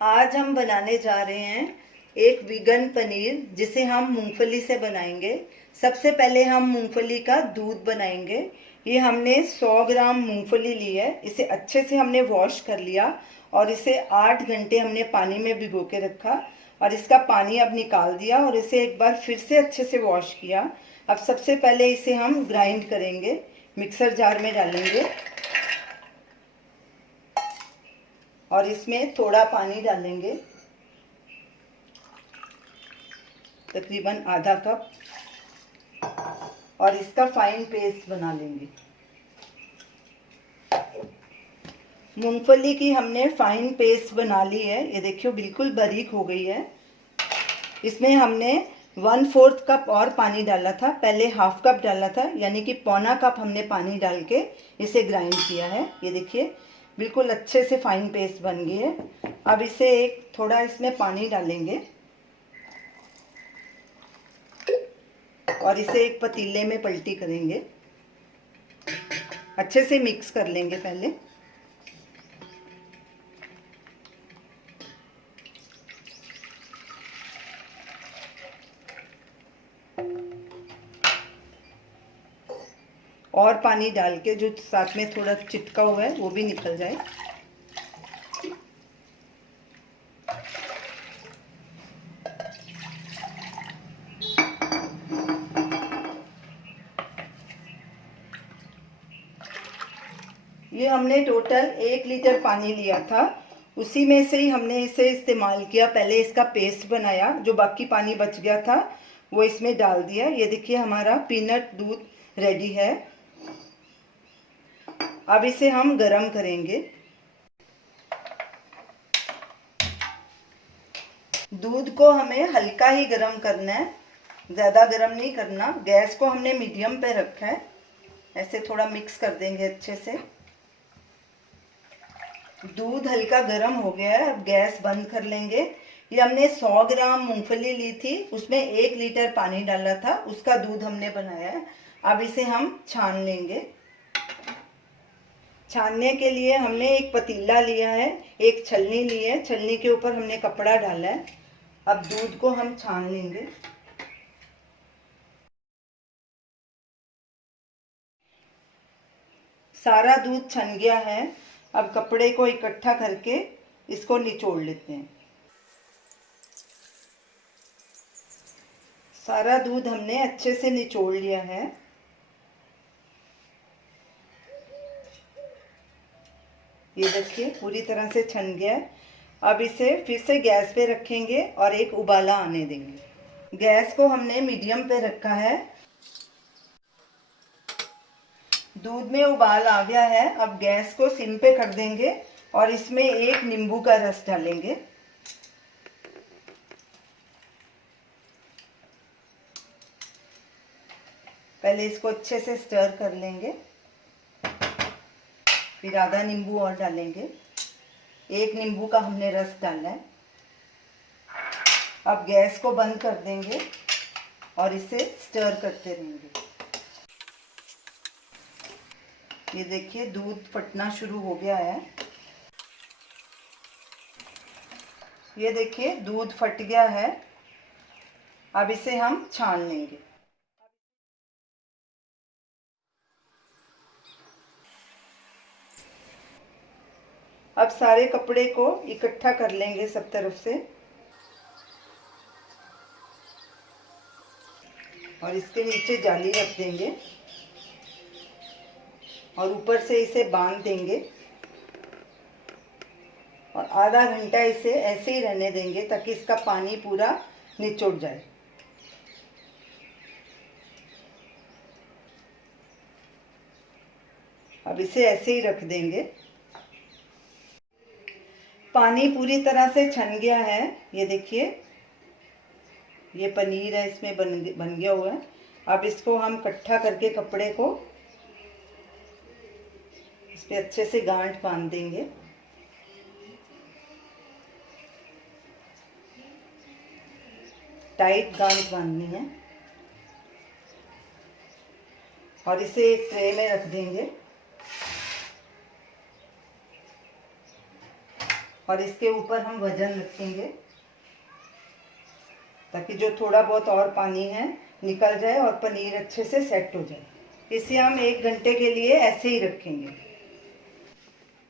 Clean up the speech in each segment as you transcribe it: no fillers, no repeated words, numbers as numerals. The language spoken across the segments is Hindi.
आज हम बनाने जा रहे हैं एक वीगन पनीर, जिसे हम मूंगफली से बनाएंगे। सबसे पहले हम मूंगफली का दूध बनाएंगे। ये हमने 100 ग्राम मूंगफली ली है। इसे अच्छे से हमने वॉश कर लिया और इसे 8 घंटे हमने पानी में भिगो के रखा और इसका पानी अब निकाल दिया और इसे एक बार फिर से अच्छे से वॉश किया। अब सबसे पहले इसे हम ग्राइंड करेंगे, मिक्सर जार में डालेंगे और इसमें थोड़ा पानी डालेंगे, तकरीबन आधा कप, और इसका फाइन पेस्ट बना लेंगे। मूंगफली की हमने फाइन पेस्ट बना ली है। ये देखियो बिल्कुल बारीक हो गई है। इसमें हमने 1/4 कप और पानी डाला था, पहले हाफ कप डाला था, यानी कि पौना कप हमने पानी डाल के इसे ग्राइंड किया है। ये देखिए बिल्कुल अच्छे से फाइन पेस्ट बन गई है। अब इसे थोड़ा इसमें पानी डालेंगे और इसे एक पतीले में पलटी करेंगे। अच्छे से मिक्स कर लेंगे पहले। और पानी डाल के जो साथ में थोड़ा चिपका हुआ है वो भी निकल जाए। ये हमने टोटल 1 लीटर पानी लिया था, उसी में से ही हमने इसे इस्तेमाल किया। पहले इसका पेस्ट बनाया, जो बाकी पानी बच गया था वो इसमें डाल दिया। ये देखिए हमारा पीनट दूध रेडी है। अब इसे हम गरम करेंगे। दूध को हमें हल्का ही गरम करना है, ज़्यादा गरम नहीं करना। गैस को हमने मीडियम पे रखा है। ऐसे थोड़ा मिक्स कर देंगे अच्छे से। दूध हल्का गर्म हो गया है, अब गैस बंद कर लेंगे। ये हमने 100 ग्राम मूंगफली ली थी, उसमें 1 लीटर पानी डाला था, उसका दूध हमने बनाया है। अब इसे हम छान लेंगे। छानने के लिए हमने एक पतीला लिया है, एक छलनी ली है, छलनी के ऊपर हमने कपड़ा डाला है। अब दूध को हम छान लेंगे। सारा दूध छन गया है। अब कपड़े को इकट्ठा करके इसको निचोड़ लेते हैं। सारा दूध हमने अच्छे से निचोड़ लिया है। ये देखिए पूरी तरह से छन गया है। अब इसे फिर से गैस पे रखेंगे और एक उबाला आने देंगे। गैस को हमने मीडियम पे रखा है। दूध में उबाल आ गया है। अब गैस को सिम पे कर देंगे और इसमें एक नींबू का रस डालेंगे। पहले इसको अच्छे से स्टर कर लेंगे, फिर आधा नींबू और डालेंगे। एक नींबू का हमने रस डाला है। अब गैस को बंद कर देंगे और इसे स्टर करते रहेंगे। ये देखिए दूध फटना शुरू हो गया है। ये देखिए दूध फट गया है। अब इसे हम छान लेंगे। अब सारे कपड़े को इकट्ठा कर लेंगे सब तरफ से और इसके नीचे जाली रख देंगे और ऊपर से इसे बांध देंगे और आधा घंटा इसे ऐसे ही रहने देंगे ताकि इसका पानी पूरा निचोड़ जाए। अब इसे ऐसे ही रख देंगे। पानी पूरी तरह से छन गया है। ये देखिए ये पनीर है, इसमें बन गया हुआ है। अब इसको हम इकट्ठा करके कपड़े को इस पे अच्छे से गांठ बांध देंगे। टाइट गांठ बांधनी है और इसे एक ट्रे में रख देंगे। और इसके ऊपर हम वजन रखेंगे ताकि जो थोड़ा बहुत और पानी है निकल जाए और पनीर अच्छे से सेट हो जाए। इसे हम 1 घंटे के लिए ऐसे ही रखेंगे।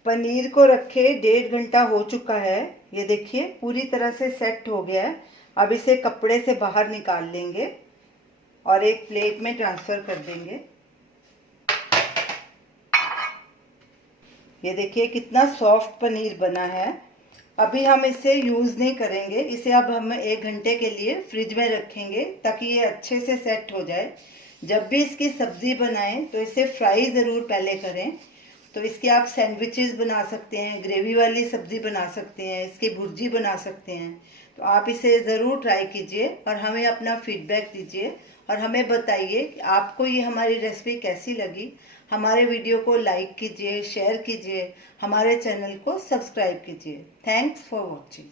पनीर को रखे 1.5 घंटा हो चुका है। ये देखिए पूरी तरह से सेट हो गया है। अब इसे कपड़े से बाहर निकाल लेंगे और एक प्लेट में ट्रांसफ़र कर देंगे। ये देखिए कितना सॉफ्ट पनीर बना है। अभी हम इसे यूज़ नहीं करेंगे, इसे अब हम 1 घंटे के लिए फ्रिज में रखेंगे ताकि ये अच्छे से सेट हो जाए। जब भी इसकी सब्ज़ी बनाएं तो इसे फ्राई ज़रूर पहले करें। तो इसके आप सैंडविचेस बना सकते हैं, ग्रेवी वाली सब्ज़ी बना सकते हैं, इसकी भुर्जी बना सकते हैं। तो आप इसे ज़रूर ट्राई कीजिए और हमें अपना फीडबैक दीजिए और हमें बताइए कि आपको ये हमारी रेसिपी कैसी लगी। हमारे वीडियो को लाइक कीजिए, शेयर कीजिए, हमारे चैनल को सब्सक्राइब कीजिए। Thanks for watching.